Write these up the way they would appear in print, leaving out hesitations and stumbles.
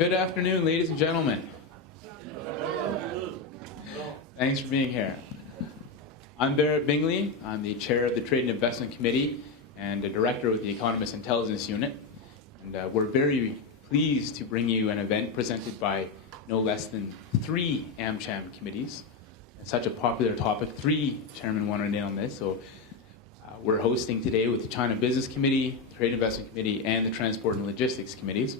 Good afternoon, ladies and gentlemen. Thanks for being here. I'm Barrett Bingley. I'm the chair of the Trade and Investment Committee and a director with the Economist Intelligence Unit. And we're very pleased to bring you an event presented by no less than 3 AmCham committees. It's such a popular topic. 3 chairmen wanted in on this. So we're hosting today with the China Business Committee, the Trade and Investment Committee, and the Transport and Logistics Committees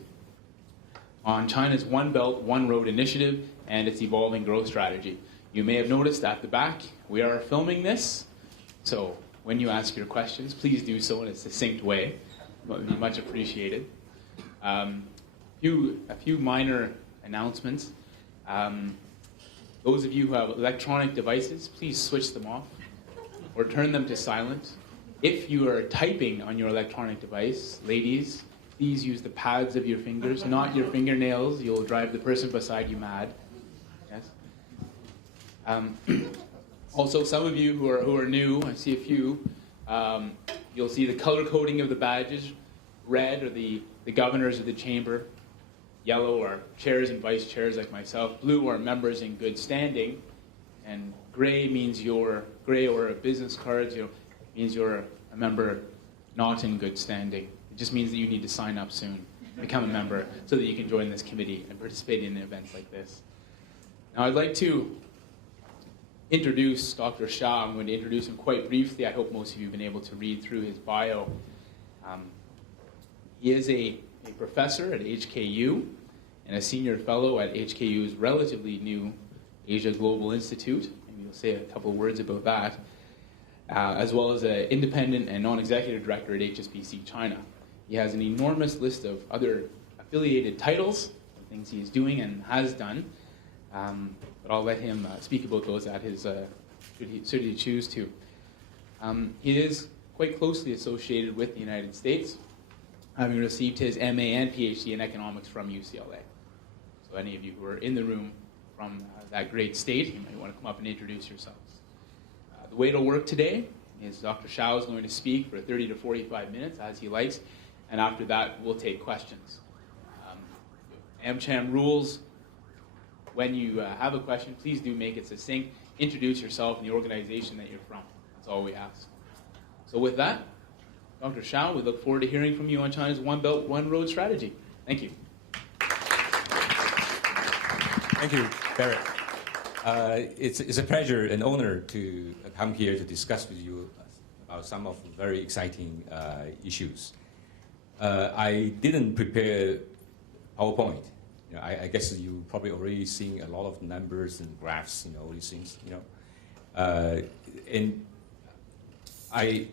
on China's One Belt, One Road initiative and its evolving growth strategy. You may have noticed at the back, we are filming this. So when you ask your questions, please do so in a succinct way. It would be much appreciated. A few minor announcements. Those of you who have electronic devices, please switch them off or turn them to silent. If you are typing on your electronic device, ladies, please use the pads of your fingers, not your fingernails. You'll drive the person beside you mad. Yes. Also, some of you who are new, I see a few, you'll see the color coding of the badges. Red are the governors of the chamber. Yellow are chairs and vice chairs like myself. Blue are members in good standing. And gray means gray or a business cards, means you're a member not in good standing. It just means that you need to sign up soon, become a member, so that you can join this committee and participate in events like this. Now I'd like to introduce Dr. Shah. I'm going to introduce him quite briefly. I hope most of you have been able to read through his bio. He is a professor at HKU and a senior fellow at HKU's relatively new Asia Global Institute. Maybe you'll say a couple of words about that, as well as an independent and non-executive director at HSBC China. He has an enormous list of other affiliated titles, things he is doing and has done. But I'll let him speak about those at his, should he choose to. He is quite closely associated with the United States, having received his MA and PhD in economics from UCLA. So any of you who are in the room from that great state, you might want to come up and introduce yourselves. The way it'll work today is Dr. Shao is going to speak for 30 to 45 minutes, as he likes, and after that, we'll take questions. AmCham rules: when you have a question, please do make it succinct. Introduce yourself and the organization that you're from. That's all we ask. So with that, Dr. Shao, we look forward to hearing from you on China's One Belt, One Road strategy. Thank you. Thank you, Barrett. It's a pleasure and honor to come here to discuss with you about some of the very exciting issues. I didn't prepare PowerPoint. I guess you probably already seen a lot of numbers and graphs, all these things, and I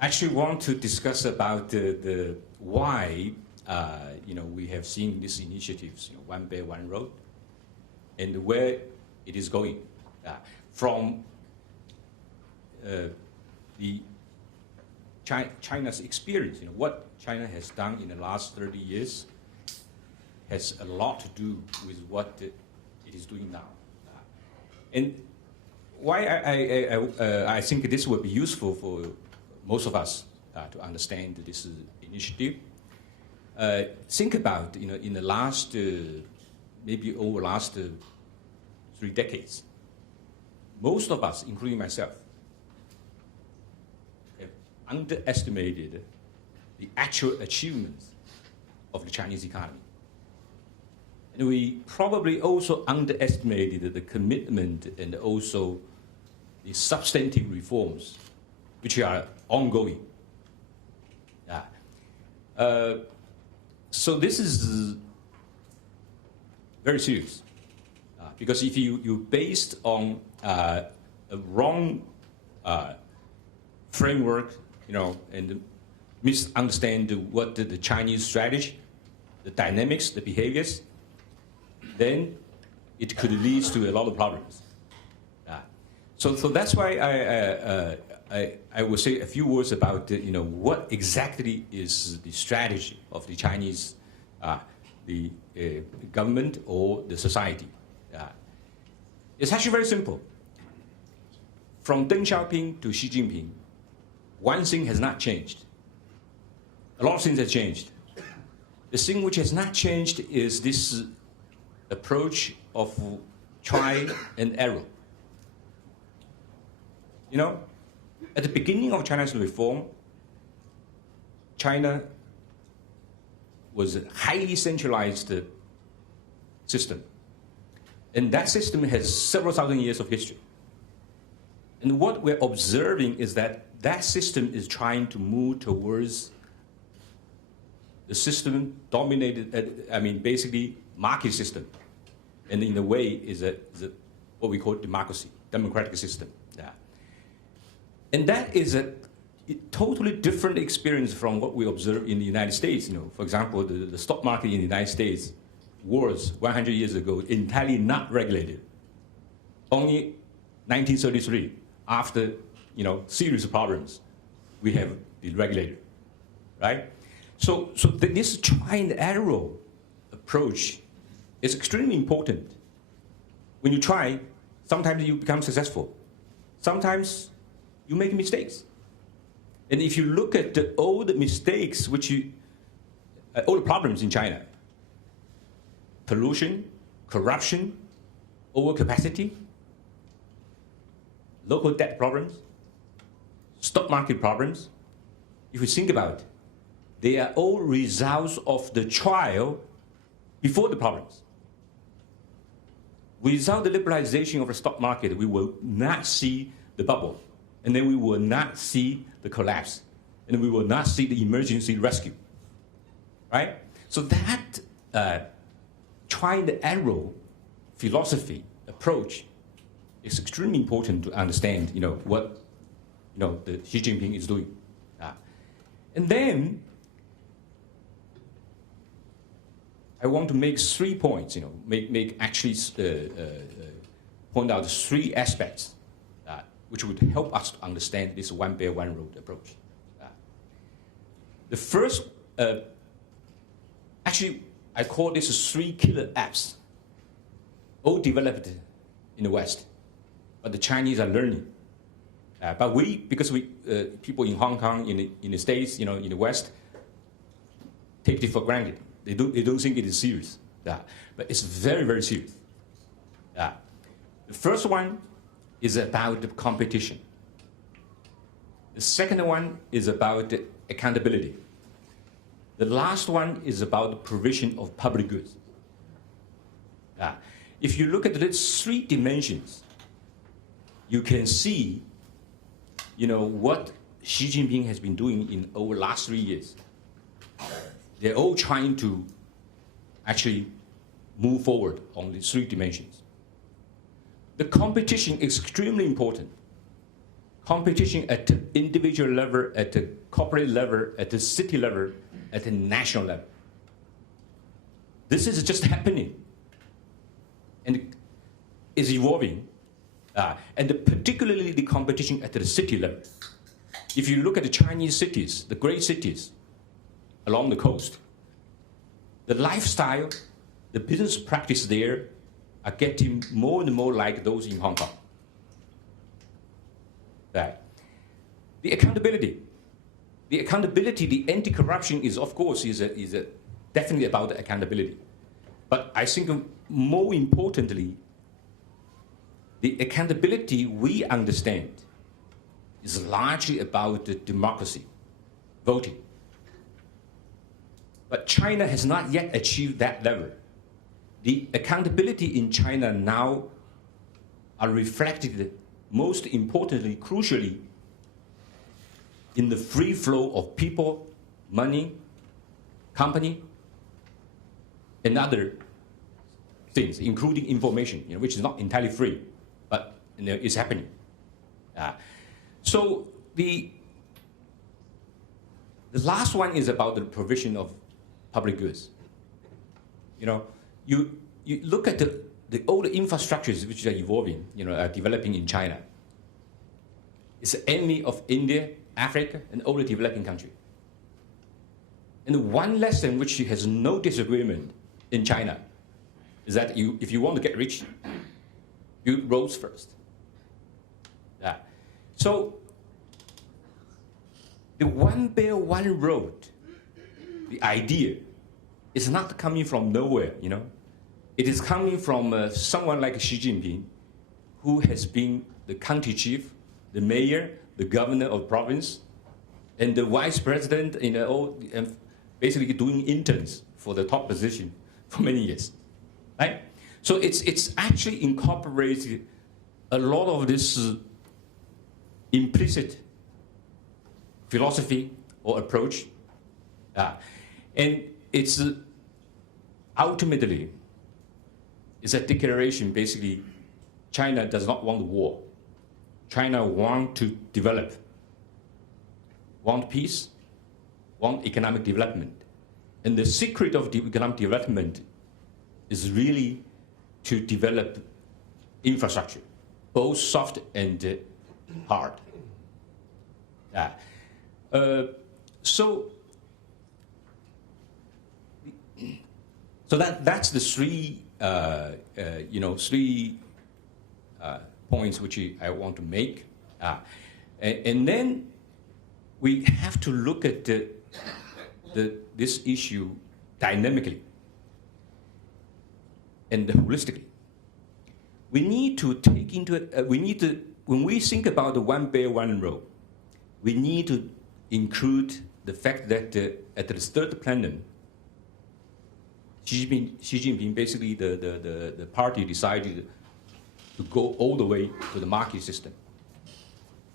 actually want to discuss about the why, we have seen these initiatives, One Belt, One Road, and where it is going. From the China's experience, what China has done in the last 30 years has a lot to do with what it is doing now. And why I think this would be useful for most of us to understand this initiative. Think about, in the last, maybe over the last 3 decades, most of us, including myself, have underestimated the actual achievements of the Chinese economy. And we probably also underestimated the commitment and also the substantive reforms which are ongoing. So this is very serious, because if you based on a wrong framework, and misunderstand what the Chinese strategy, the dynamics, the behaviors, then it could lead to a lot of problems. So that's why I will say a few words about what exactly is the strategy of the Chinese the government or the society. It's actually very simple. From Deng Xiaoping to Xi Jinping, one thing has not changed. A lot of things have changed. The thing which has not changed is this approach of try and error. You know, at the beginning of China's reform, China was a highly centralized system. And that system has several thousand years of history. And what we're observing is that that system is trying to move towards the system dominated, basically market system. And in a way is what we call democracy, democratic system. Yeah. And that is a totally different experience from what we observe in the United States. You know, for example, the stock market in the United States was 100 years ago entirely not regulated. Only 1933, after serious problems, we have it regulated, right? So this try and error approach is extremely important. When you try, sometimes you become successful. Sometimes you make mistakes. And if you look at the old mistakes, all the problems in China, pollution, corruption, overcapacity, local debt problems, stock market problems, if you think about it, they are all results of the trial before the problems. Without the liberalization of the stock market, we will not see the bubble, and then we will not see the collapse, and we will not see the emergency rescue, right? So that try and error philosophy approach is extremely important to understand, what the Xi Jinping is doing. And then I want to make 3 points, point out 3 aspects which would help us to understand this one Belt, one road approach. The first, I call this 3 killer apps, all developed in the West, but the Chinese are learning. But because people in Hong Kong, in the States, in the West, take it for granted. They don't think it is serious. But it's very, very serious. The first one is about the competition. The second one is about the accountability. The last one is about the provision of public goods. If you look at these 3 dimensions, you can see, what Xi Jinping has been doing in over the last 3 years. They're all trying to actually move forward on these 3 dimensions. The competition is extremely important. Competition at the individual level, at the corporate level, at the city level, at the national level. This is just happening. And is evolving. And particularly the competition at the city level. If you look at the Chinese cities, the great cities along the coast, the lifestyle, the business practice there are getting more and more like those in Hong Kong. Right. The accountability, the anti-corruption is, of course, is definitely about accountability. But I think more importantly, the accountability we understand is largely about the democracy, voting. But China has not yet achieved that level. The accountability in China now are reflected, most importantly, crucially, in the free flow of people, money, company, and other things, including information, which is not entirely free, but it's happening. So the last one is about the provision of public goods. You look at all the infrastructures which are evolving, are developing in China. It's the enemy of India, Africa, and all the developing countries. And one lesson which has no disagreement in China is that if you want to get rich, build roads first. So the one Belt, one road, the idea is not coming from nowhere, you know. It is coming from someone like Xi Jinping, who has been the county chief, the mayor, the governor of province, and the vice president and basically doing interns for the top position for many years, right? So it's actually incorporated a lot of this implicit philosophy or approach, and it's ultimately it's a declaration. Basically, China does not want war. China wants to develop, want peace, want economic development. And the secret of the economic development is really to develop infrastructure, both soft and hard. So that's the three points which I want to make, and then we have to look at this issue dynamically and holistically. We need to take into when we think about the One Belt, One Road, we need to include the fact that at the third plenum, Xi Jinping basically the party decided to go all the way to the market system.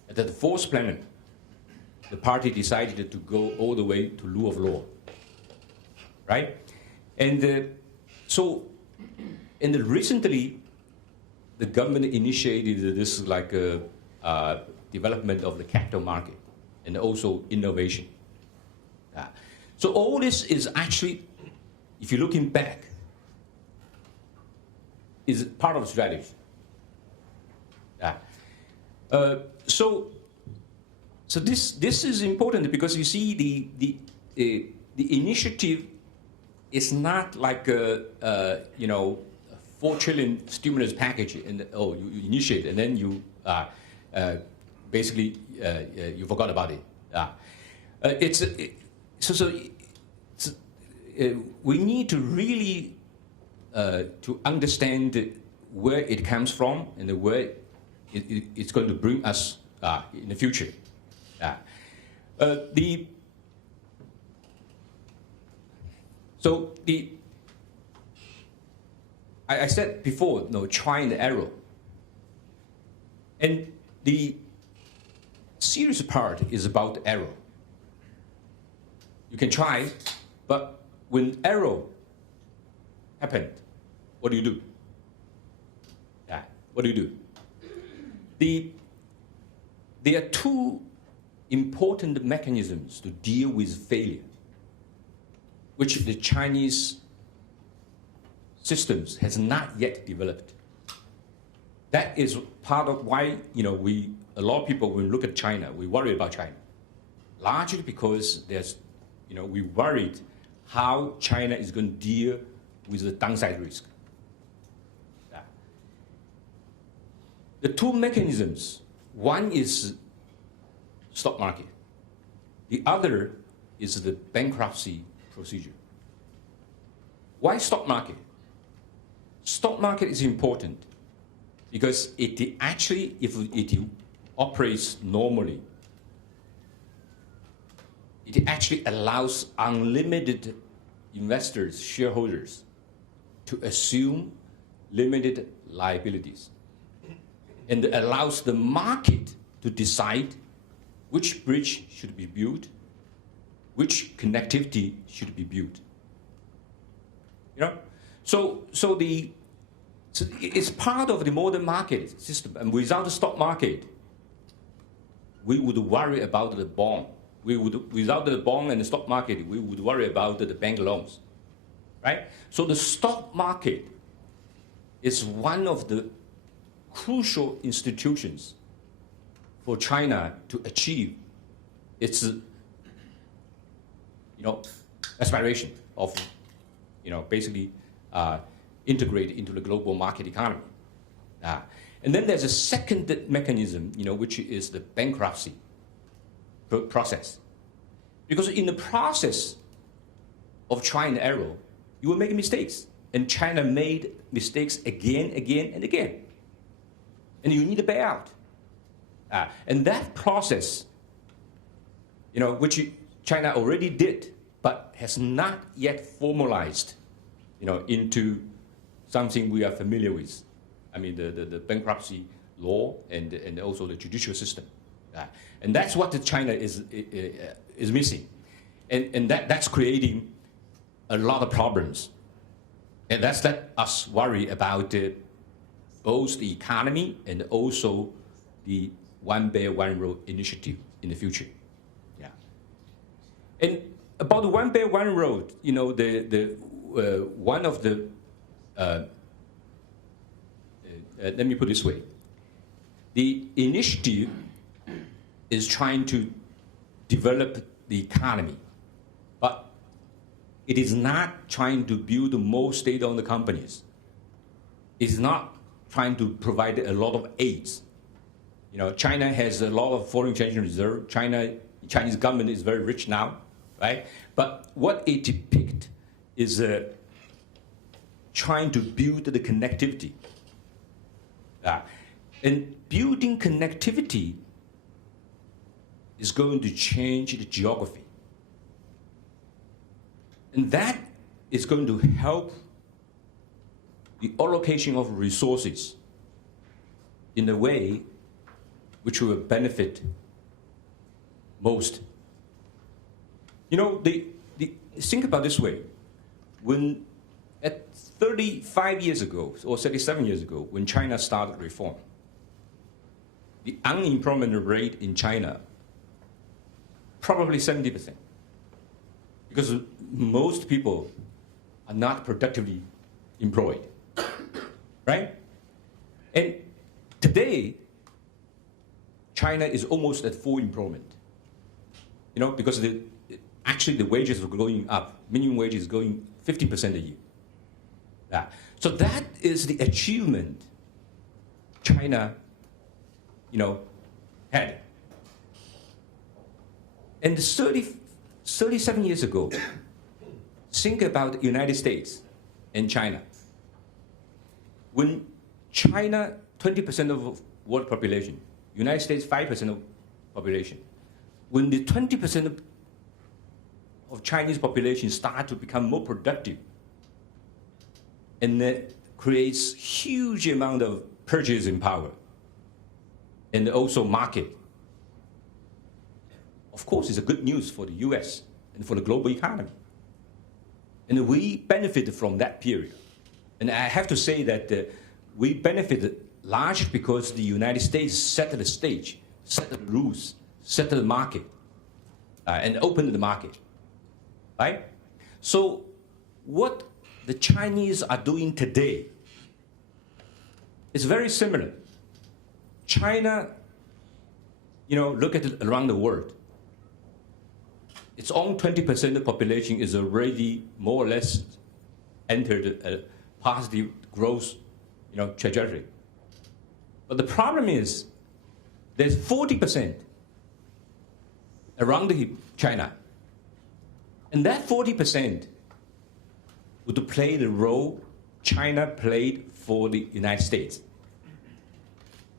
At the fourth plenum, the party decided to go all the way to rule of law, right? And recently, the government initiated this development of the capital market and also innovation. So all this is actually, if you're looking back, is part of the strategy. So this is important because you see the initiative is not like a 4 trillion stimulus package and you initiate and then you basically you forgot about it. We need to really to understand where it comes from and where it's going to bring us in the future. I said before, trying the arrow. And the serious part is about the arrow. You can try, but when arrow happened, what do you do? What do you do? There are two important mechanisms to deal with failure, which the Chinese systems has not yet developed. That is part of why a lot of people, when we look at China, we worry about China, largely because we worried how China is going to deal with the downside risk. The two mechanisms, one is stock market, the other is the bankruptcy procedure. Why stock market? Stock market is important because it actually, if it operates normally, it actually allows unlimited investors, shareholders, to assume limited liabilities, and allows the market to decide which bridge should be built, which connectivity should be built. So it's part of the modern market system. And without the stock market, we would worry about the bond. Without the bond and the stock market, we would worry about the bank loans, right? So the stock market is one of the crucial institutions for China to achieve its aspiration of basically integrate into the global market economy. And then there's a second mechanism, which is the bankruptcy process. Because in the process of trying the arrow, you will make mistakes. And China made mistakes again, and again. And you need a bailout. And that process, which China already did, but has not yet formalized, into something we are familiar with. I mean, the bankruptcy law and also the judicial system. And that's what China is missing. And that's creating a lot of problems. And that's let us worry about both the economy and also the One Belt, One Road initiative in the future. Yeah. And about the One Belt, One Road, one of the, let me put it this way. The initiative is trying to develop the economy, but it is not trying to build more state-owned companies. It's not trying to provide a lot of aids. China has a lot of foreign exchange reserve. Chinese government is very rich now, right? But what it depicts is trying to build the connectivity. And building connectivity is going to change the geography. And that is going to help the allocation of resources in a way which will benefit most. Think about this way. When at 35 years ago, or 37 years ago, when China started reform, the unemployment rate in China, probably 70%. Because most people are not productively employed, right? And today, China is almost at full employment. Because actually the wages are going up. Minimum wage is going 50% a year. So that is the achievement China, had. And 37 years ago, think about the United States and China. When China, 20% of world population, United States, 5% of population. When the 20% of Chinese population start to become more productive, and that creates huge amount of purchasing power, and also market. Of course, it's a good news for the US and for the global economy. And we benefited from that period. And I have to say that we benefited largely because the United States set the stage, set the rules, set the market, and opened the market, right? So what the Chinese are doing today is very similar. China, look at it around the world. Its own 20% of the population is already more or less entered a positive growth, trajectory. But the problem is, there's 40% around China. And that 40% would play the role China played for the United States.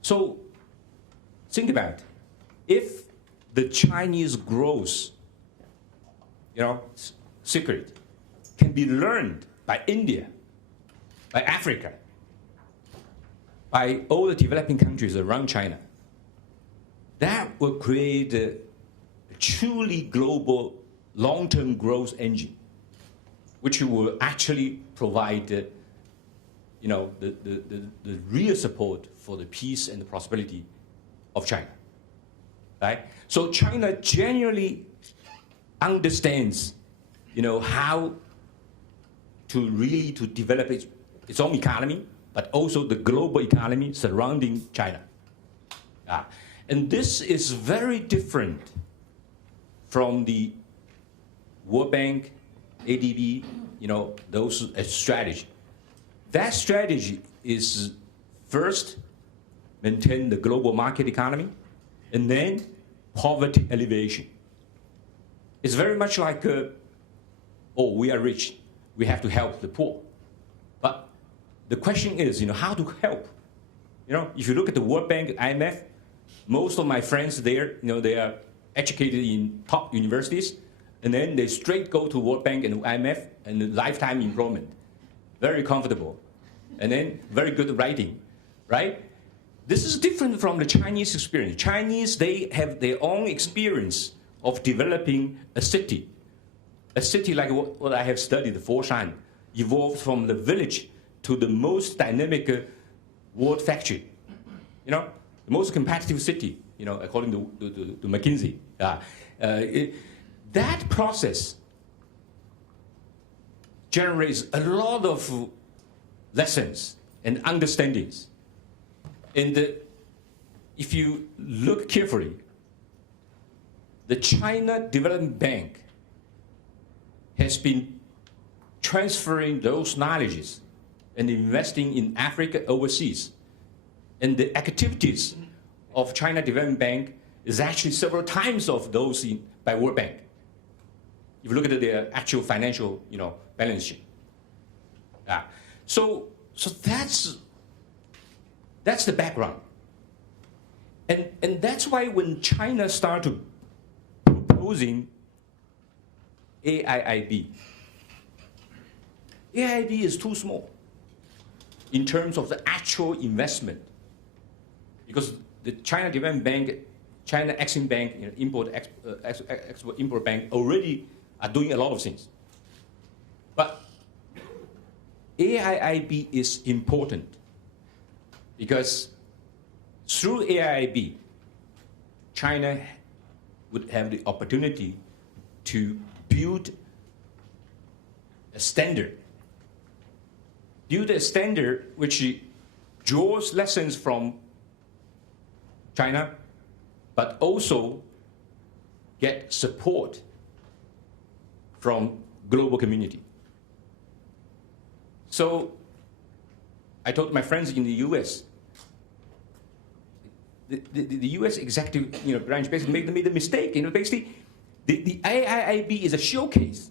So think about it. If the Chinese growth, secret can be learned by India, by Africa, by all the developing countries around China, that will create a truly global long-term growth engine, which will actually provide the real support for the peace and the prosperity of China, right? So China genuinely understands, how to really develop its own economy, but also the global economy surrounding China. And this is very different from the World Bank, ADB, those strategy. That strategy is first maintain the global market economy, and then poverty alleviation. It's very much like, we are rich, we have to help the poor. But the question is, how to help? If you look at the World Bank, IMF, most of my friends there, they are educated in top universities, and then they straight go to World Bank and IMF and lifetime employment. Very comfortable. And then very good writing, right? This is different from the Chinese experience. Chinese, they have their own experience of developing a city. A city like what I have studied, Foshan, evolved from the village to the most dynamic world factory. The most competitive city, according to McKinsey. That process generates a lot of lessons and understandings. And if you look carefully, the China Development Bank has been transferring those knowledges and investing in Africa overseas. And the activities of China Development Bank is actually several times of those by World Bank. If you look at their actual financial, balance sheet. So that's the background. And that's why when China started proposing AIIB is too small in terms of the actual investment. Because the China Development Bank, China Exim Bank, Import Bank already are doing a lot of things. But AIIB is important because through AIIB, China would have the opportunity to build a standard. Build a standard which draws lessons from China, but also get support from global community. So I told my friends in the US, the US executive branch basically made a mistake. Basically, the AIIB is a showcase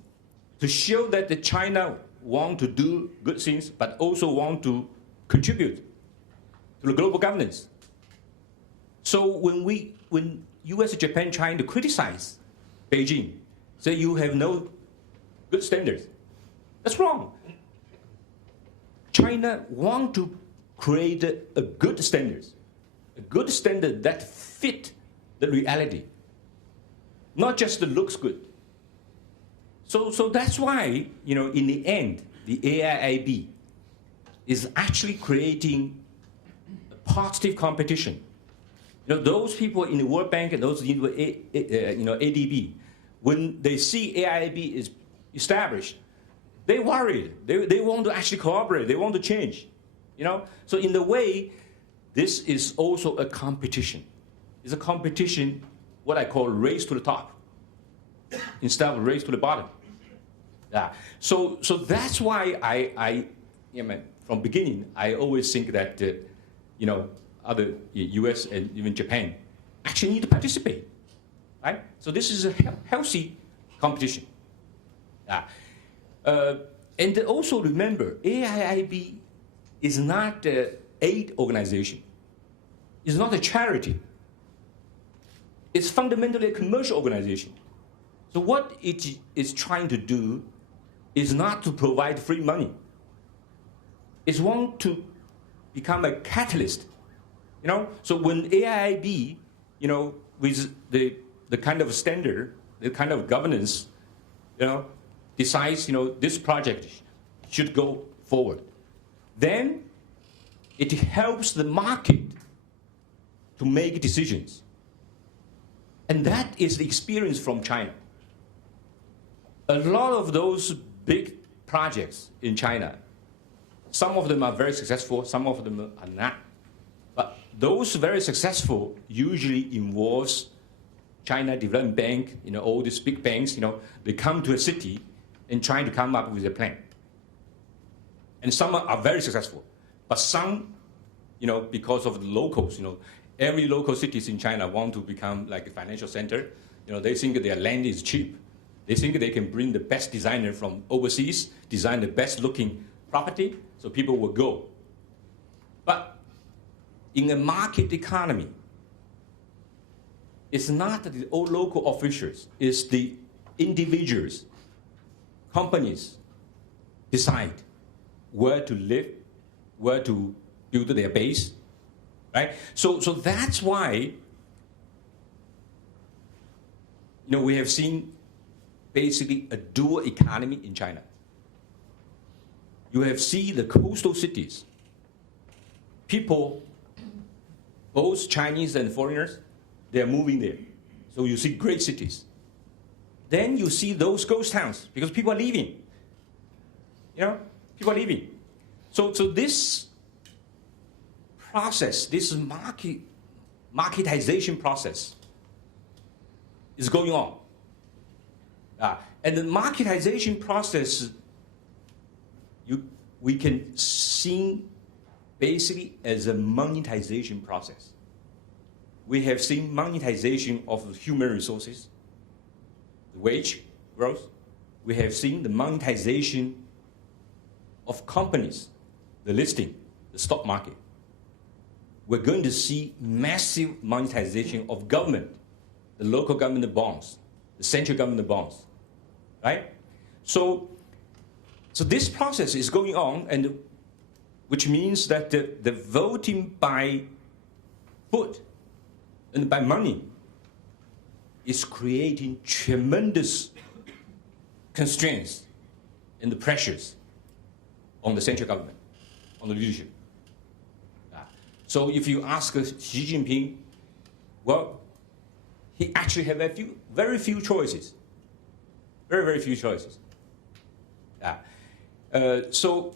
to show that the China want to do good things, but also want to contribute to the global governance. So when US and Japan trying to criticize Beijing, say you have no good standards, that's wrong. China want to create a good standard that fit the reality, not just the looks good. So that's why, in the end, the AIIB is actually creating a positive competition. Those people in the World Bank and those in the ADB, when they see AIIB is established, they worried. They want to actually cooperate. They want to change. So in a way, this is also a competition. It's a competition, what I call race to the top, instead of race to the bottom. So that's why I from beginning, I always think that other US and even Japan actually need to participate, right? So this is a healthy competition. And also remember, AIIB is not an aid organization. It's not a charity. It's fundamentally a commercial organization. So what it is trying to do is not to provide free money. It's want to become a catalyst. So when AIIB, with the kind of standard, the kind of governance, decides, this project should go forward, then it helps the market to make decisions. And that is the experience from China. A lot of those big projects in China, some of them are very successful, some of them are not. But those very successful usually involves China Development Bank, all these big banks, they come to a city and trying to come up with a plan. And some are very successful. But some, because of the locals, every local cities in China want to become like a financial center. They think their land is cheap. They think they can bring the best designer from overseas, design the best looking property, so people will go. But in a market economy, it's not the old local officials, it's the individuals, companies decide where to live, where to build their base, right? So that's why we have seen basically a dual economy in China. You have seen the coastal cities. People, both Chinese and foreigners, they are moving there. So you see great cities. Then you see those ghost towns because people are leaving. People are leaving. So this process, this marketization process is going on. And the marketization process, we can see basically as a monetization process. We have seen monetization of human resources, the wage growth. We have seen the monetization of companies, the listing, the stock market. We're going to see massive monetization of government, the local government bonds, the central government bonds, right? So this process is going on, and which means that the voting by foot and by money is creating tremendous constraints and the pressures on the central government, on the leadership. So if you ask Xi Jinping, well, he actually had very few choices. Very few choices. So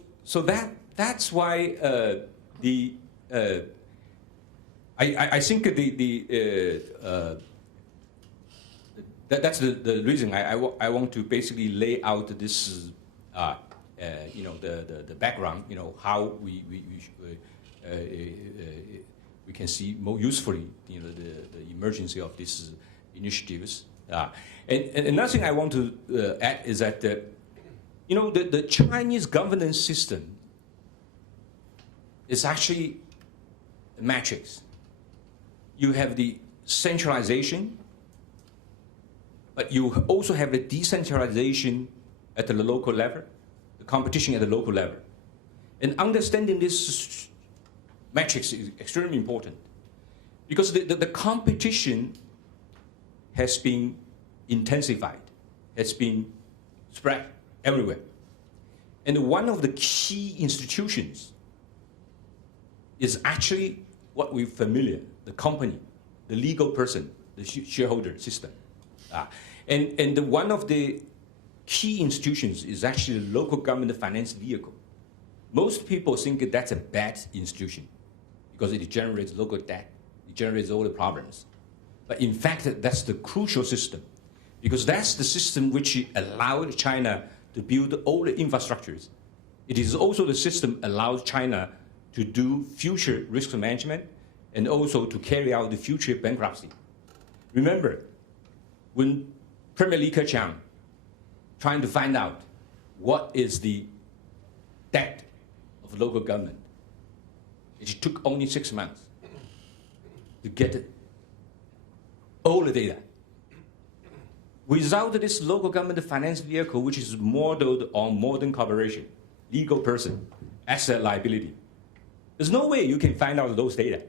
that's why I think that's the reason I want to basically lay out this the background, how we can see more usefully the emergence of these initiatives. And another thing I want to add is that the Chinese governance system is actually a matrix. You have the centralization, but you also have the decentralization at the local level, the competition at the local level. And understanding this matrix is extremely important because the competition has been intensified, has been spread everywhere. And one of the key institutions is actually what we're familiar, the company, the legal person, the shareholder system. And one of the key institutions is actually the local government finance vehicle. Most people think that's a bad institution because it generates local debt, it generates all the problems. But in fact, that's the crucial system because that's the system which allowed China to build all the infrastructures. It is also the system allows China to do future risk management and also to carry out the future bankruptcy. Remember, when Premier Li Keqiang trying to find out what is the debt of local government, it took only 6 months to get all the data. Without this local government finance vehicle, which is modeled on modern cooperation, legal person, asset liability, there's no way you can find out those data,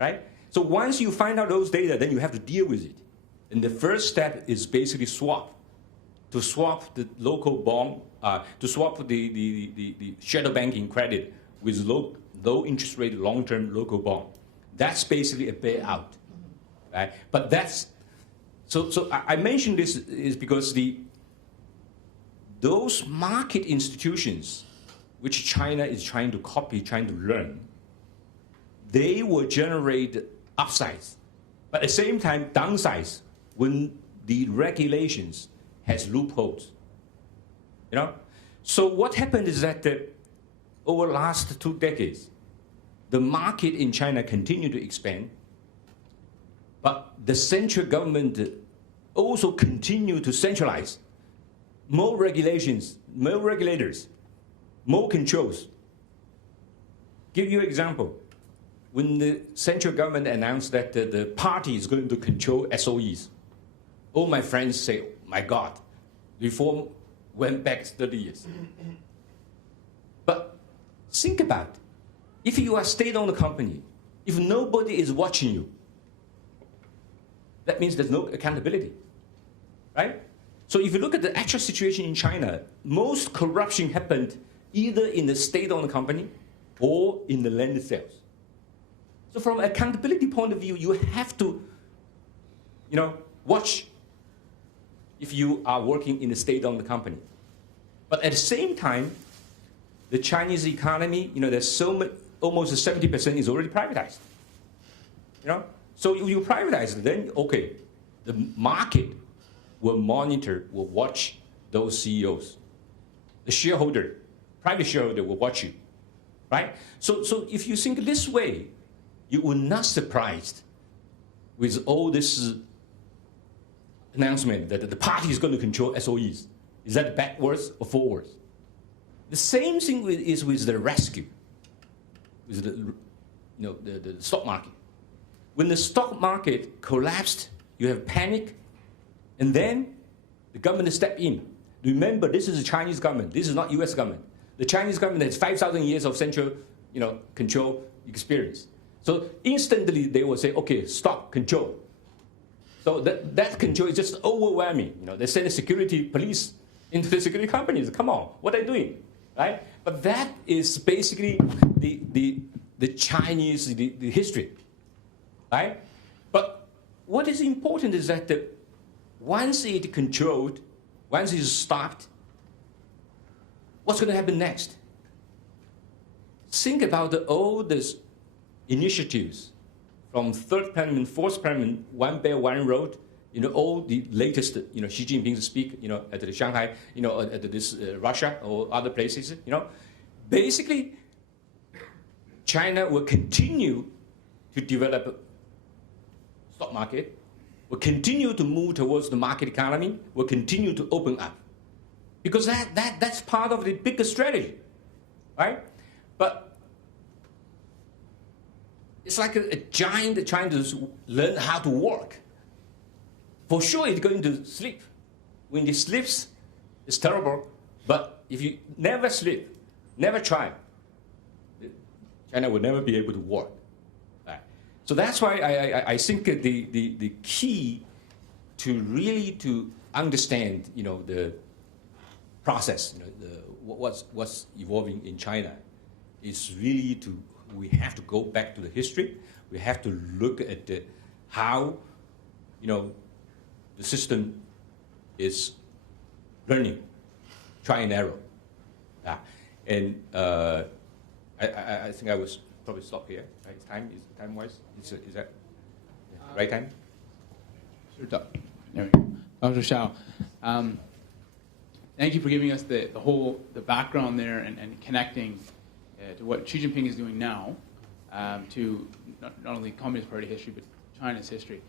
right? So once you find out those data, then you have to deal with it. And the first step is basically to swap the local bond, to swap the shadow banking credit with low interest rate long-term local bond. That's basically a bailout, right? But that's, so I mention this is because those market institutions which China is trying to copy, trying to learn, they will generate upsides, but at the same time downsides when the regulations has loopholes. So what happened is that over the last 2 decades, the market in China continued to expand, but the central government also continue to centralize. More regulations, more regulators, more controls. Give you an example. When the central government announced that the party is going to control SOEs, all my friends say, oh my God, reform went back 30 years. But think about it. If you are a state-owned company, if nobody is watching you, that means there's no accountability, right? So if you look at the actual situation in China, most corruption happened either in the state-owned company or in the land sales. So from an accountability point of view, you have to, watch if you are working in a state-owned company. But at the same time, the Chinese economy, there's so much, almost 70% is already privatized. So if you privatize it, then okay, the market will monitor, will watch those CEOs. The shareholder, private shareholder will watch you, right? So if you think this way, you will not surprised with all this announcement that the party is going to control SOEs. Is that backwards or forwards? The same thing is with the rescue, with the stock market. When the stock market collapsed, you have panic, and then the government stepped in. Remember, this is the Chinese government. This is not U.S. government. The Chinese government has 5,000 years of central, control experience. So instantly they will say, okay, stop, control. So that control is just overwhelming. They send the security police into the security companies. Come on, what are they doing, right? But that is basically the Chinese the history, right? But what is important is that once it's controlled, once it's stopped, what's going to happen next? Think about all these initiatives from third parliament, fourth parliament, One Belt, One Road, all the latest, Xi Jinping speak, at the Shanghai, at this Russia or other places, basically, China will continue to develop stock market, will continue to move towards the market economy, will continue to open up, because that's part of the bigger strategy, right? But it's like a giant trying to learn how to walk. For sure, it's going to slip. When it slips, it's terrible. But if you never slip, never try, China will never be able to walk. Right? So that's why I think the key to really to understand, the process, what's evolving in China, is really we have to go back to the history. We have to look at how, the system is learning, try and error. And I think I will probably stop here. Right? Time-wise, is that right time? Sure, there we go. Dr. Shao, thank you for giving us the background there and connecting to what Xi Jinping is doing now, to not only Communist Party history, but China's history.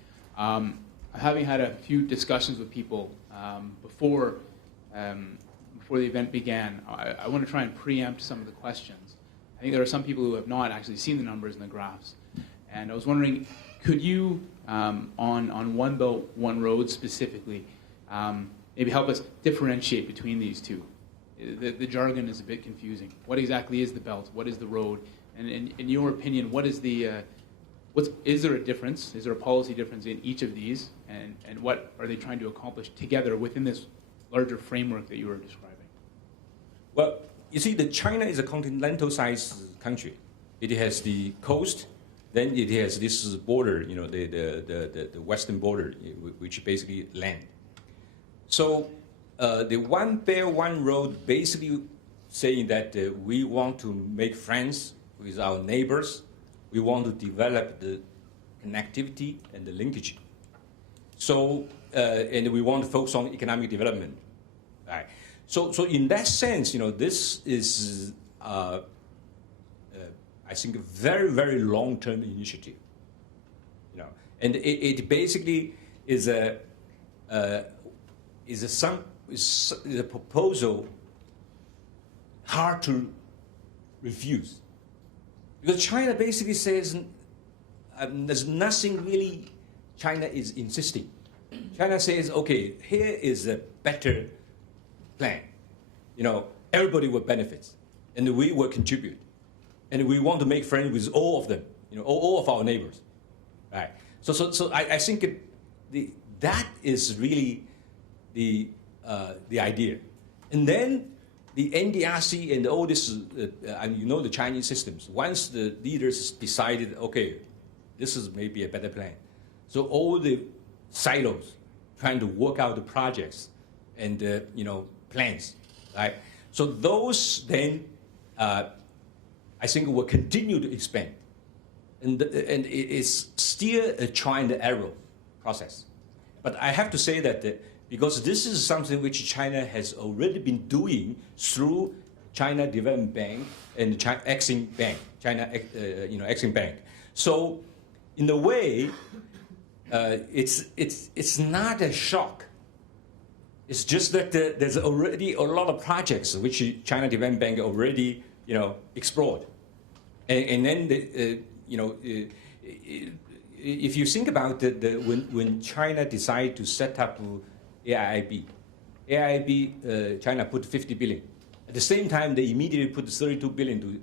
Having had a few discussions with people before the event began, I want to try and preempt some of the questions. I think there are some people who have not actually seen the numbers and the graphs. And I was wondering, could you, on One Belt, One Road specifically, maybe help us differentiate between these two? The jargon is a bit confusing. What exactly is the belt? What is the road? And in your opinion, what is is there a difference? Is there a policy difference in each of these? And what are they trying to accomplish together within this larger framework that you were describing? Well, you see, China is a continental-sized country. It has the coast, then it has this border, the western border, which basically land. So the One Belt, One Road basically saying that we want to make friends with our neighbors. We want to develop the connectivity and the linkage. So, and we want to focus on economic development. Right. So in that sense, this is, I think, a very, very long-term initiative. And it basically is is a proposal hard to refuse. Because China basically says there's nothing really China is insisting. China says, okay, here is a better plan. Everybody will benefit, and we will contribute. And we want to make friends with all of them, all of our neighbors, right? So I think that is really the idea. And then the NDRC and all this, the Chinese systems, once the leaders decided, okay, this is maybe a better plan. So all the silos trying to work out the projects and, plans, right? So those then, I think will continue to expand. And it is still a try and error process. But I have to say that because this is something which China has already been doing through China Development Bank and Exim Bank, Exim Bank. So in a way, it's not a shock. It's just that there's already a lot of projects which China Development Bank already explored, and then if you think about when China decided to set up AIIB, China put 50 billion. At the same time, they immediately put 32 billion to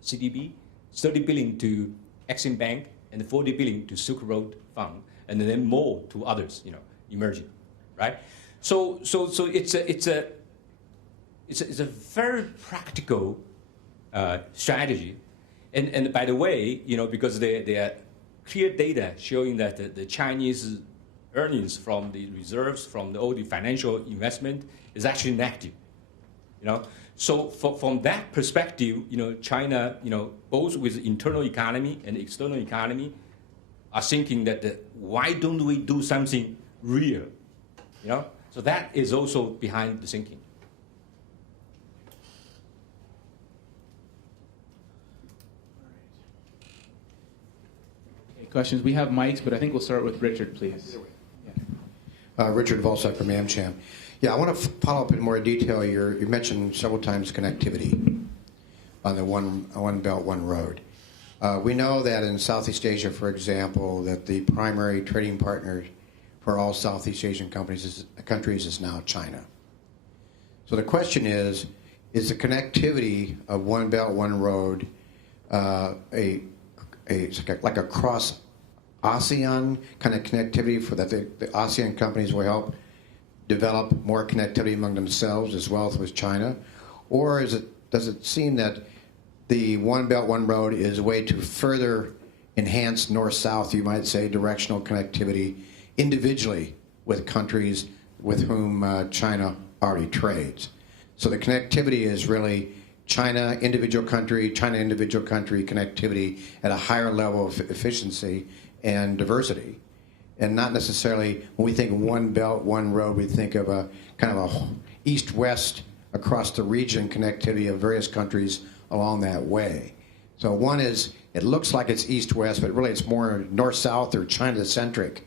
CDB, 30 billion to Exim Bank, and 40 billion to Silk Road Fund, and then more to others, emerging, right? So it's a very practical strategy, and by the way, because there are clear data showing that the Chinese earnings from the reserves from all the financial investment is actually negative, So from that perspective, China, both with internal economy and external economy, are thinking that why don't we do something real, So that is also behind the thinking. Okay, questions? We have mics, but I think we'll start with Richard, please. Yeah. Richard Volsak from AmCham. Yeah, I want to follow up in more detail. You mentioned several times connectivity on the one Belt, One Road. We know that in Southeast Asia, for example, that the primary trading partner for all Southeast Asian countries is now China. So the question is the connectivity of One Belt, One Road like a cross-ASEAN kind of connectivity for that the ASEAN companies will help develop more connectivity among themselves as well as with China? Or does it seem that the One Belt, One Road is a way to further enhance north-south, you might say, directional connectivity individually with countries with whom China already trades? So the connectivity is really China individual country connectivity at a higher level of efficiency and diversity. And not necessarily, when we think of One Belt, One Road, we think of a kind of a east-west across the region connectivity of various countries along that way. So one is, it looks like it's east-west, but really it's more north-south or China-centric.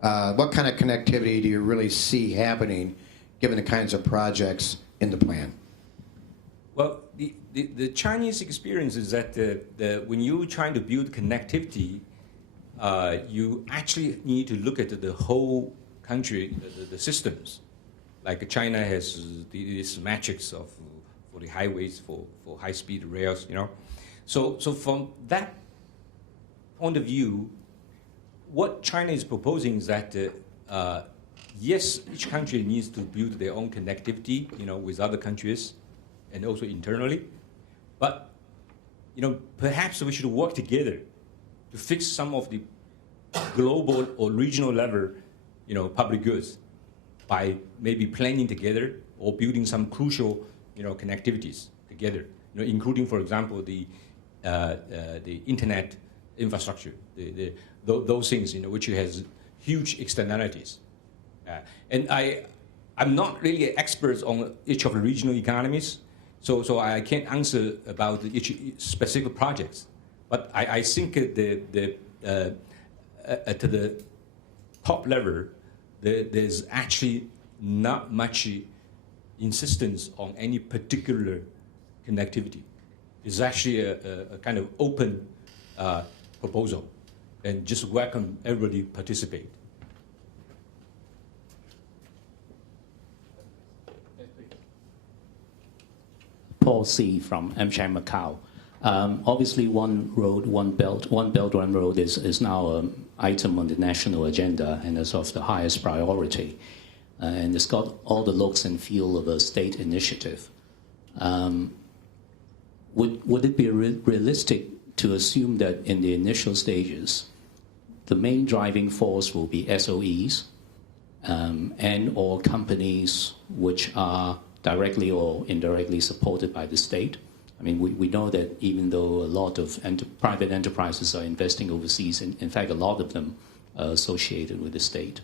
What kind of connectivity do you really see happening given the kinds of projects in the plan? Well, the Chinese experience is that when you're trying to build connectivity, you actually need to look at the whole country, the systems. Like China has this matrix for the highways, for high-speed rails, So from that point of view, what China is proposing is that, yes, each country needs to build their own connectivity, with other countries, and also internally. But, perhaps we should work together to fix some of the global or regional level, public goods by maybe planning together or building some crucial, connectivities together, including, for example, the internet infrastructure, those things, which has huge externalities. And I'm not really an expert on each of the regional economies, so I can't answer about each specific projects. But I think at the top level, there's actually not much insistence on any particular connectivity. It's actually a kind of open proposal, and just welcome everybody participate. Paul C. from AmChamHK. Obviously, one road, one belt, one road is now an item on the national agenda and is of the highest priority. And it's got all the looks and feel of a state initiative. Would it be realistic to assume that in the initial stages, the main driving force will be SOEs and or companies which are directly or indirectly supported by the state? I mean, we know that even though a lot of private enterprises are investing overseas, in fact, a lot of them are associated with the state.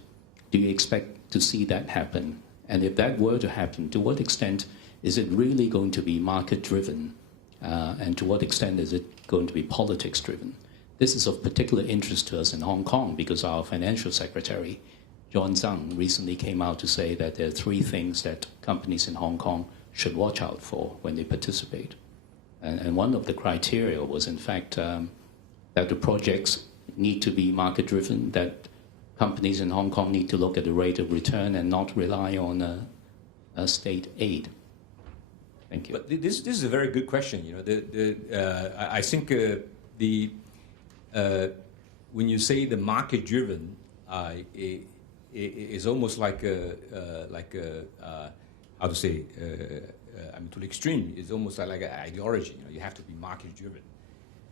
Do you expect to see that happen? And if that were to happen, to what extent is it really going to be market-driven? And to what extent is it going to be politics-driven? This is of particular interest to us in Hong Kong because our financial secretary, John Tsang, recently came out to say that there are 3 things that companies in Hong Kong should watch out for when they participate. And one of the criteria was, in fact, that the projects need to be market-driven, that companies in Hong Kong need to look at the rate of return and not rely on state aid. Thank you. But this is a very good question. You know, I think when you say the market-driven, it's almost like how to say. I mean, to the extreme, it's almost like an ideology. You know, you have to be market-driven.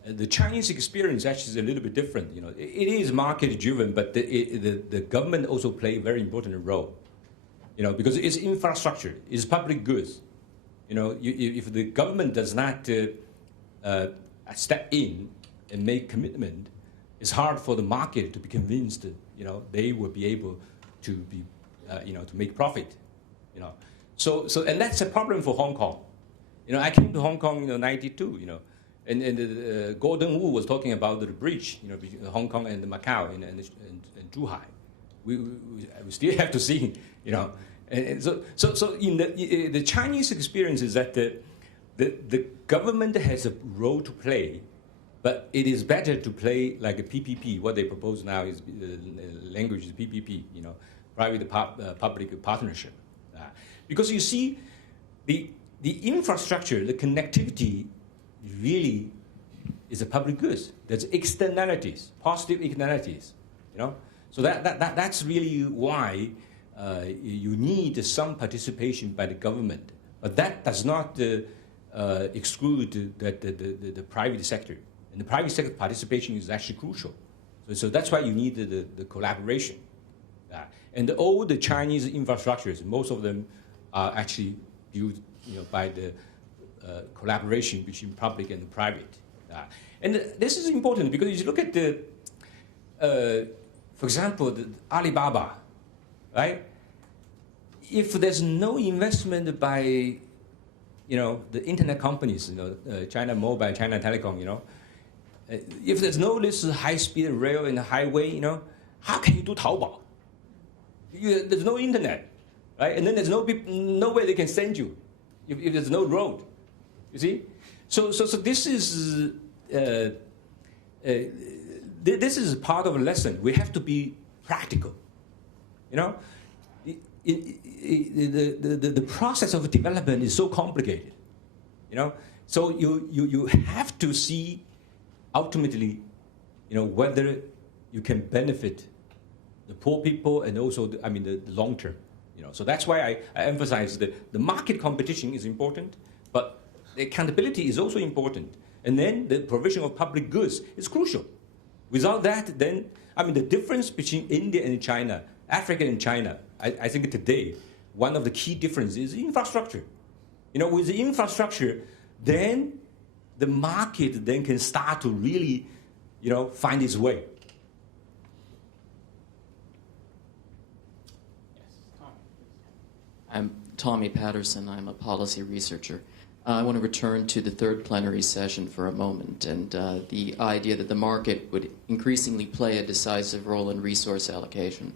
The Chinese experience actually is a little bit different. You know, it is market-driven, but the government also play a very important role. You know, because it's infrastructure, it's public goods. You know, if the government does not step in and make commitment, it's hard for the market to be convinced that, you know, they will be able to be, you know, to make profit. You know, and that's a problem for Hong Kong. You know, I came to Hong Kong in '92. You know, and Gordon Wu was talking about the bridge. You know, between Hong Kong and Macau and Zhuhai. We still have to see. You know. And so in the Chinese experience is that the government has a role to play, but it is better to play like a PPP. What they propose now is language is PPP, you know, private-public partnership. Because you see, the infrastructure, the connectivity, really is a public goods. There's externalities, positive externalities, you know. So that's really why. You need some participation by the government, but that does not exclude the private sector. And the private sector participation is actually crucial. So that's why you need the collaboration. And all the Chinese infrastructures, most of them are actually built, you know, by the collaboration between public and private. And this is important because if you look at for example, the Alibaba. Right? If there's no investment by, you know, the internet companies, you know, China Mobile, China Telecom, you know, if there's no this high-speed rail and highway, you know, how can you do Taobao? There's no internet, right? And then there's no way they can send you if there's no road. You see, so this is this is part of a lesson. We have to be practical. You know, the process of development is so complicated. You know, so you have to see ultimately, you know, whether you can benefit the poor people and also the long term. You know, so that's why I emphasize that the market competition is important, but the accountability is also important, and then the provision of public goods is crucial. Without that, then the difference between India and China, Africa and China, I think today, one of the key differences is infrastructure. You know, with the infrastructure, then the market then can start to really, you know, find its way. I'm Tommy Patterson. I'm a policy researcher. I want to return to the third plenary session for a moment and the idea that the market would increasingly play a decisive role in resource allocation.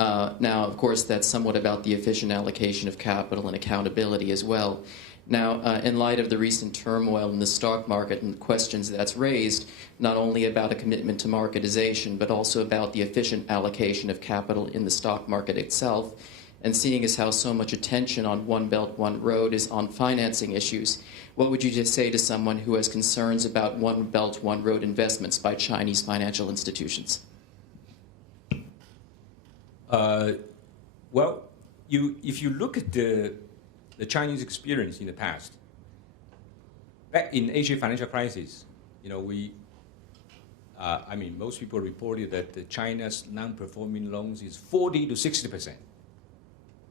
Now, of course, that's somewhat about the efficient allocation of capital and accountability as well. Now, in light of the recent turmoil in the stock market and questions that's raised, not only about a commitment to marketization, but also about the efficient allocation of capital in the stock market itself, and seeing as how so much attention on One Belt, One Road is on financing issues, what would you just say to someone who has concerns about One Belt, One Road investments by Chinese financial institutions? Well, if you look at the Chinese experience in the past, back in Asia financial crisis, most people reported that China's non-performing loans is 40 to 60%,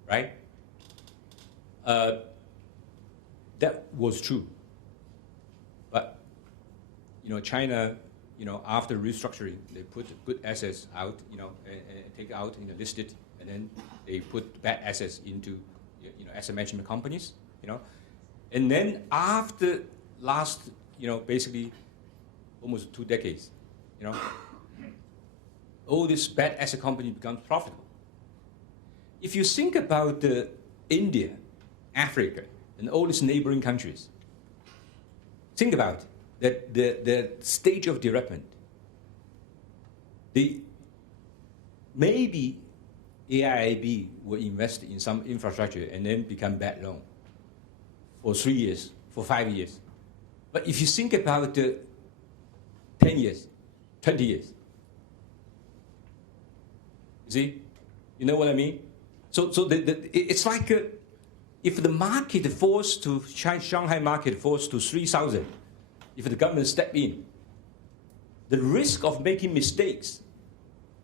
right? That was true. But, China, after restructuring, they put good assets out, and take out, listed, and then they put bad assets into, asset management companies, And then after last, basically almost 2 decades, all this bad asset company becomes profitable. If you think about India, Africa, and all these neighboring countries, think about that the stage of development. Maybe AIIB will invest in some infrastructure and then become bad loan for 3 years, for 5 years. But if you think about 10 years, 20 years, you see, you know what I mean? So it's like if the market falls to Shanghai market falls to 3,000, if the government step in, the risk of making mistakes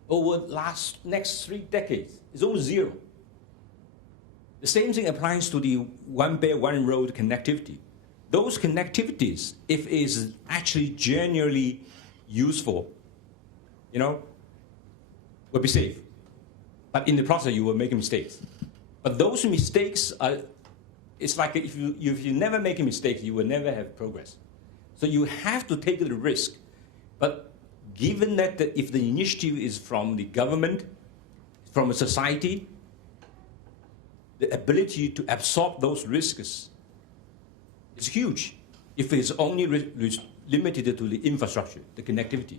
over the next 3 decades is almost zero. The same thing applies to the One Belt, One Road connectivity. Those connectivities, if it is actually genuinely useful, will be safe. But in the process, you will make mistakes. But those mistakes it's like if you never make a mistake, you will never have progress. So you have to take the risk. But given that if the initiative is from the government, from a society, the ability to absorb those risks is huge if it's only limited to the infrastructure, the connectivity.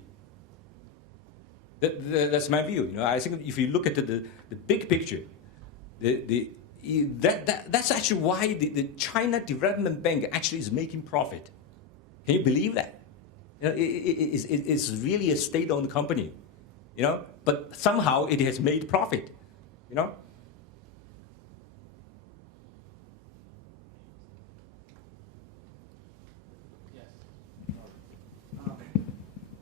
That's my view. I think if you look at the big picture, that's actually why the China Development Bank actually is making profit. Can you believe that? It's really a state-owned company, but somehow it has made profit,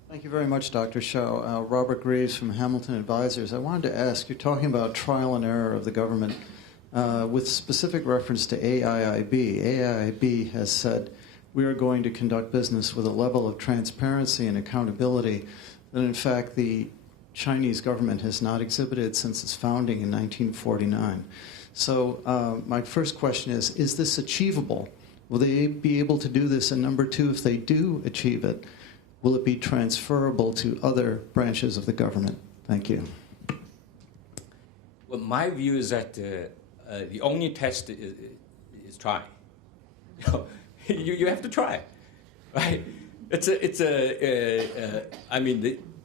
Thank you very much, Dr. Shou. Robert Greaves from Hamilton Advisors. I wanted to ask, you're talking about trial and error of the government with specific reference to AIIB. AIIB has said, we are going to conduct business with a level of transparency and accountability that, in fact, the Chinese government has not exhibited since its founding in 1949. So my first question is this achievable? Will they be able to do this? And number two, if they do achieve it, will it be transferable to other branches of the government? Thank you. Well, my view is that the only test is try. You have to try, right? The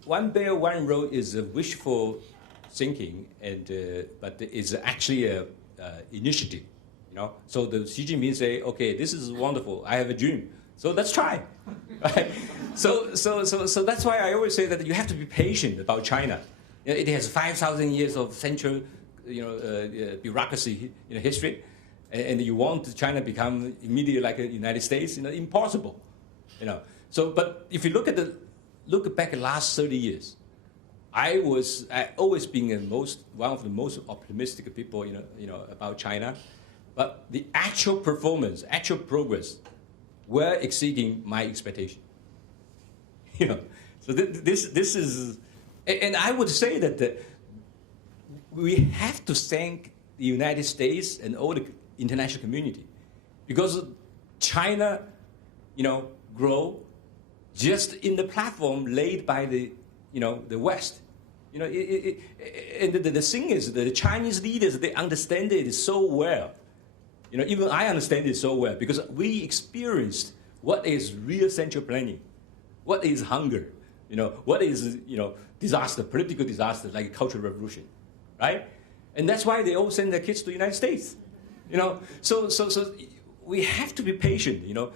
One Belt, One Road is a wishful thinking, but it's actually a initiative, So the Xi Jinping say, okay, this is wonderful. I have a dream, so let's try, right? So that's why I always say that you have to be patient about China. It has 5,000 years of central, bureaucracy history. And you want China to become immediately like the United States? Impossible. So, but if you look back at the last 30 years, I always been one of the most optimistic people, about China. But the actual performance, actual progress, were exceeding my expectation. So this is, and I would say that we have to thank the United States and all the international community, because China, grow just in the platform laid by the West. You know, and the thing is, the Chinese leaders, they understand it so well. You know, even I understand it so well because we experienced what is real central planning, what is hunger, you know, what is, you know, disaster, political disaster like a cultural revolution, right? And that's why they all send their kids to the United States, you know. So we have to be patient, you know.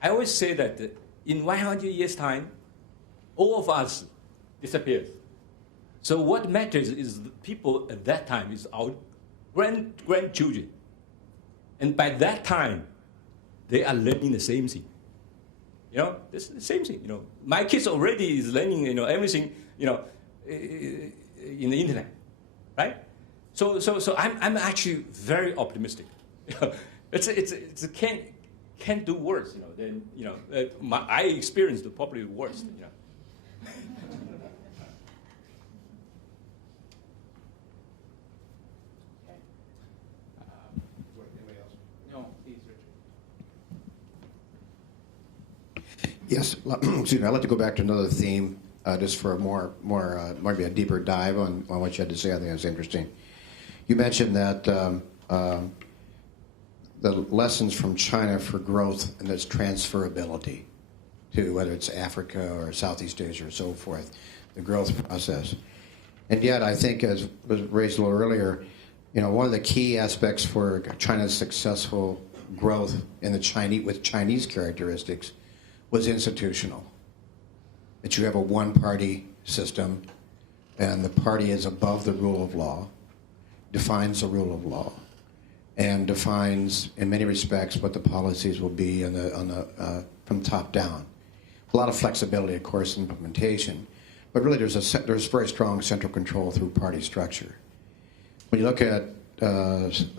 I always say that in 100 years' time, all of us disappear. So what matters is the people at that time is our grandchildren. And by that time, they are learning the same thing. You know, it's the same thing. You know, my kids already is learning, you know, everything, you know, in the internet, right? So I'm actually very optimistic. It's can't do worse, you know. Than you know, I experienced probably worse, you know. No, please, Richard. Yes, excuse me. I'd like to go back to another theme, just for a more maybe a deeper dive on what you had to say. I think that's interesting. You mentioned that the lessons from China for growth and its transferability to whether it's Africa or Southeast Asia or so forth, the growth process. And yet, I think, as was raised a little earlier, you know, one of the key aspects for China's successful growth in the Chinese characteristics was institutional. That you have a one-party system, and the party is above the rule of law, defines the rule of law, and defines, in many respects, what the policies will be from top down. A lot of flexibility, of course, in implementation, but really there's very strong central control through party structure. When you look at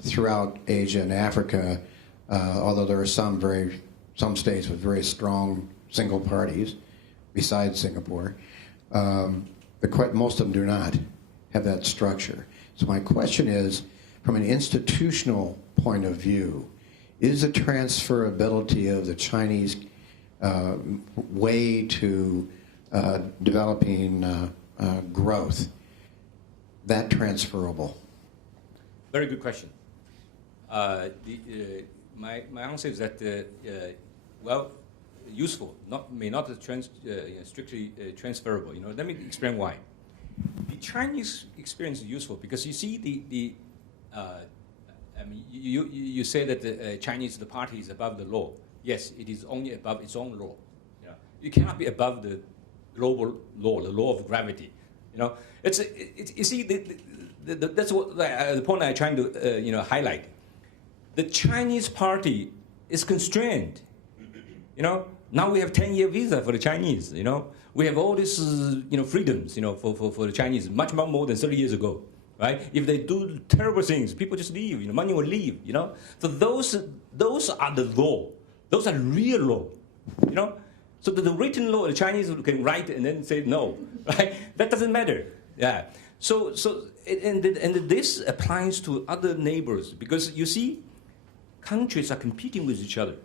throughout Asia and Africa, although there are some states with very strong single parties, besides Singapore, most of them do not have that structure. So my question is, from an institutional point of view, is the transferability of the Chinese way to developing growth that transferable? Very good question. My answer is that well, useful, may not strictly transferable. You know, let me explain why. The Chinese experience is useful because you see I mean, you say that the the party is above the law. Yes, it is only above its own law. You know, you cannot be above the global law, the law of gravity. You know, you see, that's what the point I'm trying to highlight. The Chinese party is constrained. You know, now we have 10-year visa for the Chinese. You know, we have all these freedoms. You know, for the Chinese, much more than 30 years ago. Right? If they do terrible things, people just leave. You know, money will leave. You know, so those are the law. Those are real law. You know, so the written law, the Chinese can write and then say no. Right? That doesn't matter. Yeah. So and this applies to other neighbors because you see, countries are competing with each other.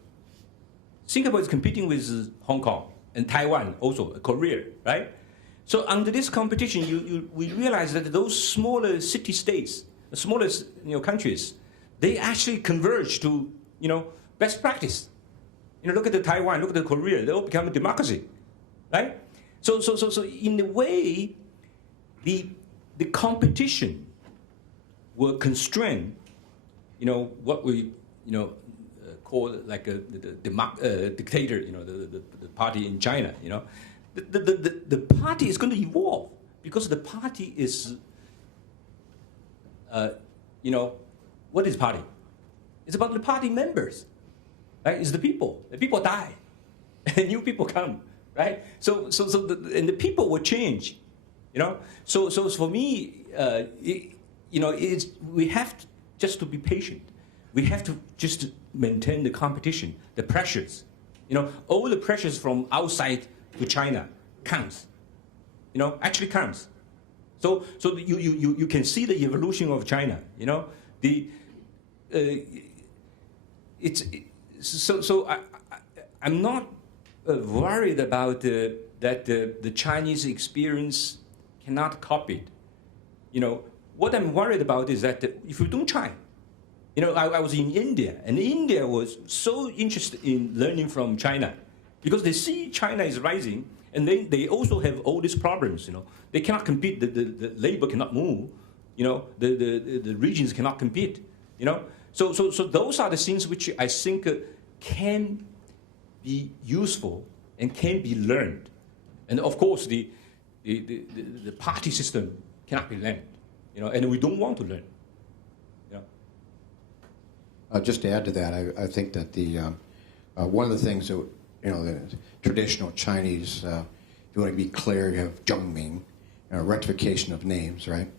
Singapore is competing with Hong Kong and Taiwan also, Korea, right? So under this competition, we realize that those smaller city-states, the smallest countries, they actually converge to best practice. Look at the Taiwan, look at the Korea, they all become a democracy, right? So in a way, the competition will constrain, what we call like the dictator, the party in China, The party is going to evolve because the party is, what is party? It's about the party members, right? It's the people. The people die, and new people come, right? So and the people will change, So for me, we have just to be patient. We have to just maintain the competition, the pressures, all the pressures from outside to China counts, actually counts. So you can see the evolution of China, I'm not worried about that the Chinese experience cannot copy it. You know, what I'm worried about is that if we don't try, you know, I was in India, and India was so interested in learning from China because they see China is rising, and they also have all these problems. You know, they cannot compete. The labor cannot move. You know, the regions cannot compete. You know, so those are the things which I think can be useful and can be learned. And of course, the party system cannot be learned. You know, and we don't want to learn. You know. Just to add to that, I think that one of the things that, you know, the traditional Chinese, if you want to be clear, you have zhongming, rectification of names, right?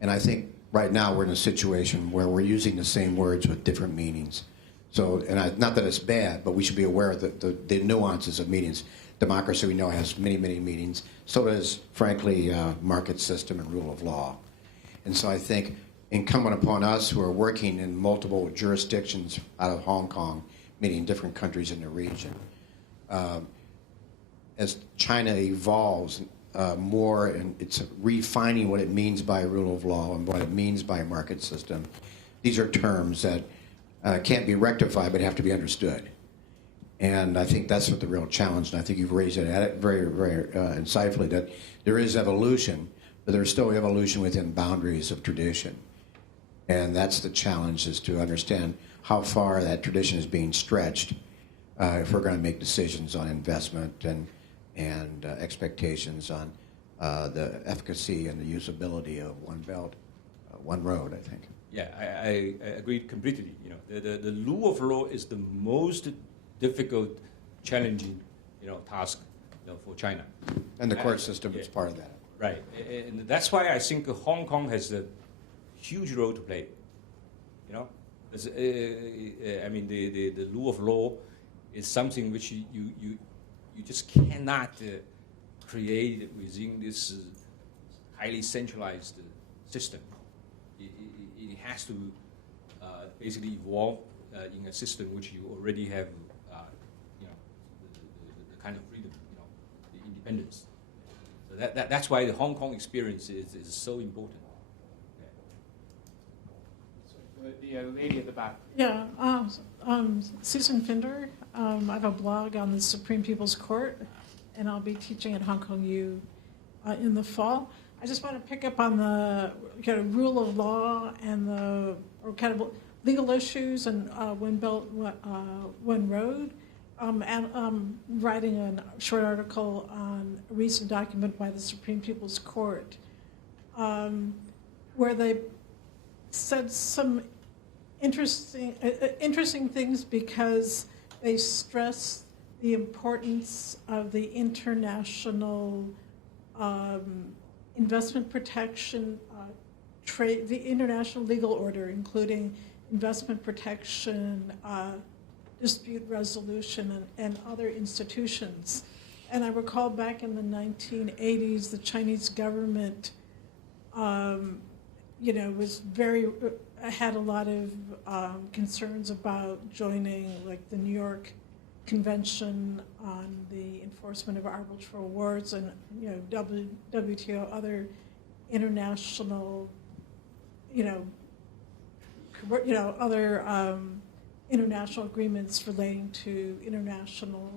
And I think right now we're in a situation where we're using the same words with different meanings. So, and not that it's bad, but we should be aware of the nuances of meanings. Democracy, we know, has many, many meanings. So does, frankly, market system and rule of law. And so I think incumbent upon us who are working in multiple jurisdictions out of Hong Kong, meaning different countries in the region, as China evolves more and it's refining what it means by rule of law and what it means by market system, these are terms that can't be rectified but have to be understood. And I think that's what the real challenge, and I think you've raised it very, very insightfully, that there is evolution, but there's still evolution within boundaries of tradition. And that's the challenge, is to understand how far that tradition is being stretched if we're going to make decisions on investment and expectations on the efficacy and the usability of one belt, one road, I think. Yeah, I agree completely. You know, the rule of law is the most difficult, challenging, you know, task, you know, for China. And the court system is part of that. Right, and that's why I think Hong Kong has a huge role to play. You know, I mean, the rule of law is something which you just cannot create within this highly centralized system. It has to basically evolve in a system which you already have, you know, the kind of freedom, you know, the independence. So that's why the Hong Kong experience is so important. So the lady at the back. Yeah, Susan Finder. I have a blog on the Supreme People's Court, and I'll be teaching at Hong Kong U in the fall. I just want to pick up on the kind of rule of law and the kind of legal issues and One Belt, One Road. And writing a short article on a recent document by the Supreme People's Court, where they said some interesting things, because they stress the importance of the international investment protection, trade, the international legal order, including investment protection, dispute resolution, and other institutions. And I recall back in the 1980s, the Chinese government, you know, was had a lot of concerns about joining, like, the New York Convention on the Enforcement of Arbitral Awards and, you know, WTO, other international, other international agreements relating to the international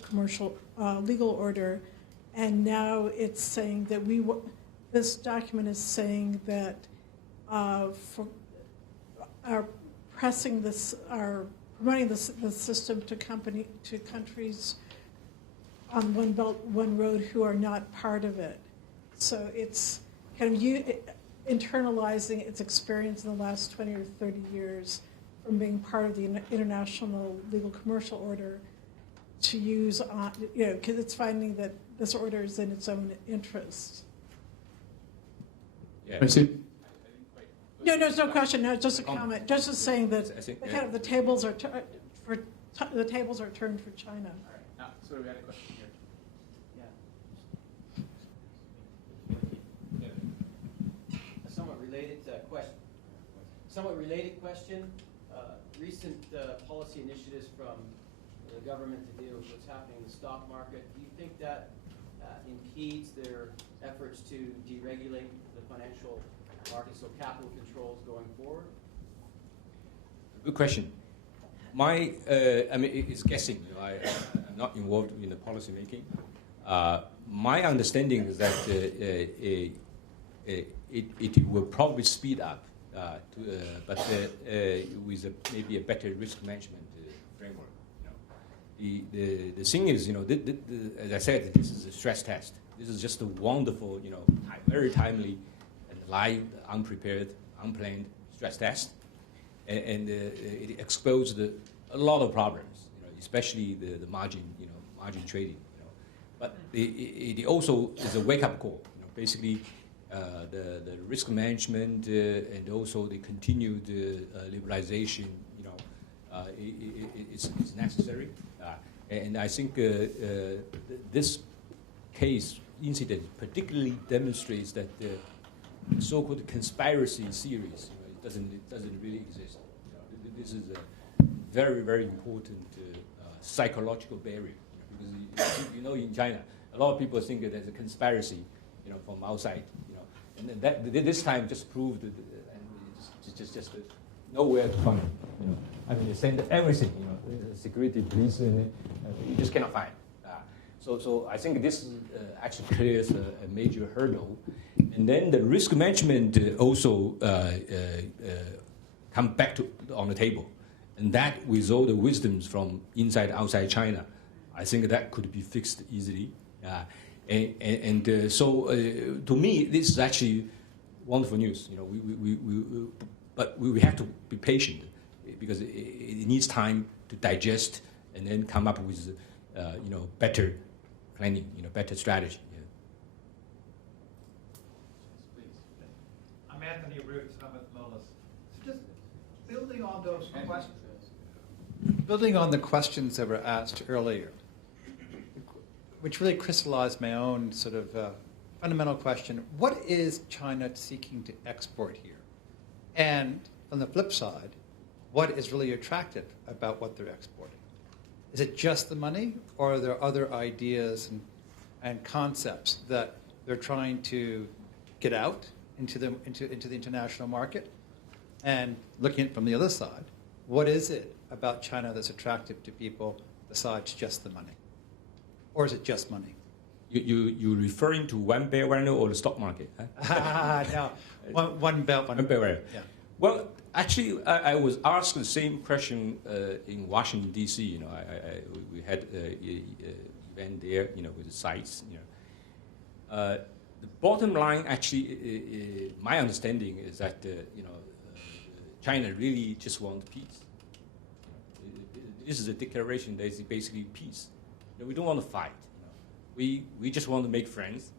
commercial legal order. And now it's saying that this document is saying that for promoting the system to countries on One Belt, One Road who are not part of it. So it's kind of internalizing its experience in the last 20 or 30 years from being part of the international legal commercial order to use on, you know, because it's finding that this order is in its own interest. Yeah. No, there's no question. No, just a comment. Just as saying that the tables are turned for China. All right. Now, so we had a question here. A somewhat related question. Recent policy initiatives from the government to deal with what's happening in the stock market. Do you think that impedes their efforts to deregulate the financial markets, so capital controls going forward? Good question. I mean, it's guessing. You know, I'm not involved in the policy making. My understanding is that it will probably speed up, but with maybe a better risk management framework. You know, the thing is, you know, as I said, this is a stress test. This is just a wonderful, you know, very timely and live, unprepared, unplanned stress test, and it exposed a lot of problems, you know, especially the margin, you know, margin trading. You know, but it also is a wake-up call. You know, basically, the risk management and also the continued liberalization, you know, it's necessary. And I think this case incident particularly demonstrates that the so-called conspiracy theories, you know, it doesn't really exist. You know, this is a very, very important psychological barrier, you know, because you know, in China, a lot of people think that there's a conspiracy, you know, from outside, you know, and that this time just proved that, and just nowhere to find, you know. I mean, they send everything, you know, security, police, and you just cannot find. So I think this actually clears a major hurdle, and then the risk management also come back on the table, and that with all the wisdoms from inside outside China, I think that could be fixed easily. So to me, this is actually wonderful news. You know, but we have to be patient because it needs time to digest and then come up with you know, better planning, you know, better strategy. Yeah. I'm Anthony Roots. I'm with Moelis. So just building on those questions, building on the questions that were asked earlier, which really crystallized my own sort of fundamental question: what is China seeking to export here? And on the flip side, what is really attractive about what they're exporting? Is it just the money, or are there other ideas and concepts that they're trying to get out into the international market? And looking at it from the other side, what is it about China that's attractive to people besides just the money? Or is it just money? You referring to one belt, one road, or the stock market? Huh? No, one belt, one road. Yeah. Well, actually, I was asked the same question in Washington D.C. You know, we had an event there, you know, with the sites. You know, the bottom line, actually, my understanding is that you know, China really just wants peace. This is a declaration that is basically peace. You know, we don't want to fight. You know, we just want to make friends,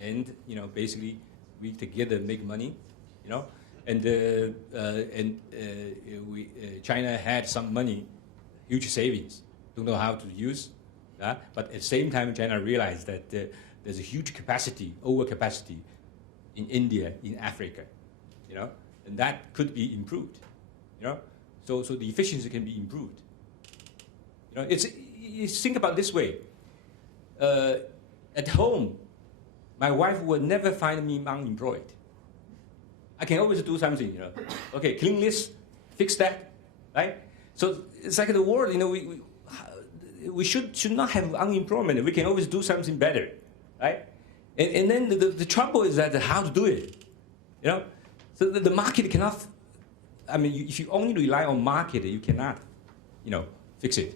and you know, basically, we together make money. You know. And China had some money, huge savings, don't know how to use. But at the same time, China realized that there's a huge capacity, overcapacity in India, in Africa, you know, and that could be improved, you know. So the efficiency can be improved. You know, you think about it this way. At home, my wife would never find me unemployed. I can always do something, you know. Okay, clean this, fix that, right? So it's like the world, you know, we should not have unemployment. We can always do something better, right? And then the trouble is that how to do it, you know? So the market cannot, I mean, if you only rely on market, you cannot, you know, fix it.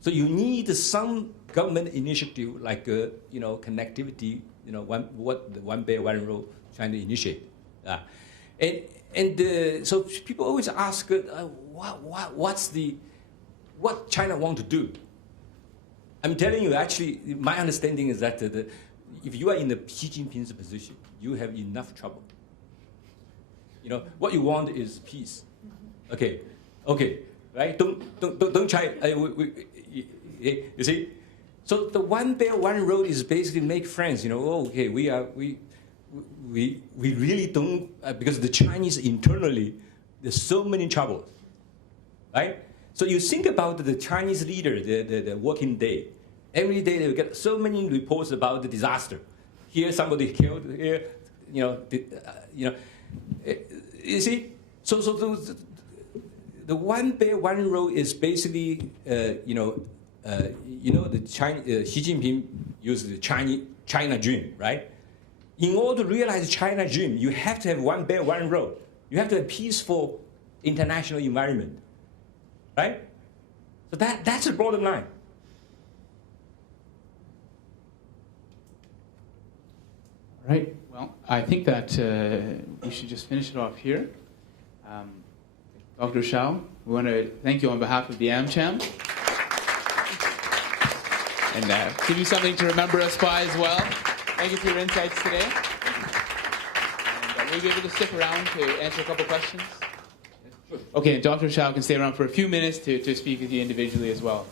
So you need some government initiative like, you know, connectivity, you know, what the One Belt, One Road trying to initiate. So people always ask, what China want to do? I'm telling you, actually, my understanding is that if you are in the Xi Jinping's position, you have enough trouble. You know, what you want is peace. Okay, right? Don't try. You see, so the One Belt, One Road is basically make friends. You know, okay, we really don't, because the Chinese internally, there's so many troubles, right? So you think about the Chinese leader, the working day, Every day they get so many reports about the disaster. Here somebody killed. Here, you see. So the one Belt One Road is basically the Xi Jinping used the China dream, right? In order to realize China dream, you have to have one Belt One Road. You have to have peaceful international environment, right? So that's the bottom line. All right. Well, I think that we should just finish it off here. Dr. Shao, we want to thank you on behalf of the AmCham. And give you something to remember us by as well. Thank you for your insights today. And will you be able to stick around to answer a couple questions? Okay, and Dr. Shao can stay around for a few minutes to speak with you individually as well.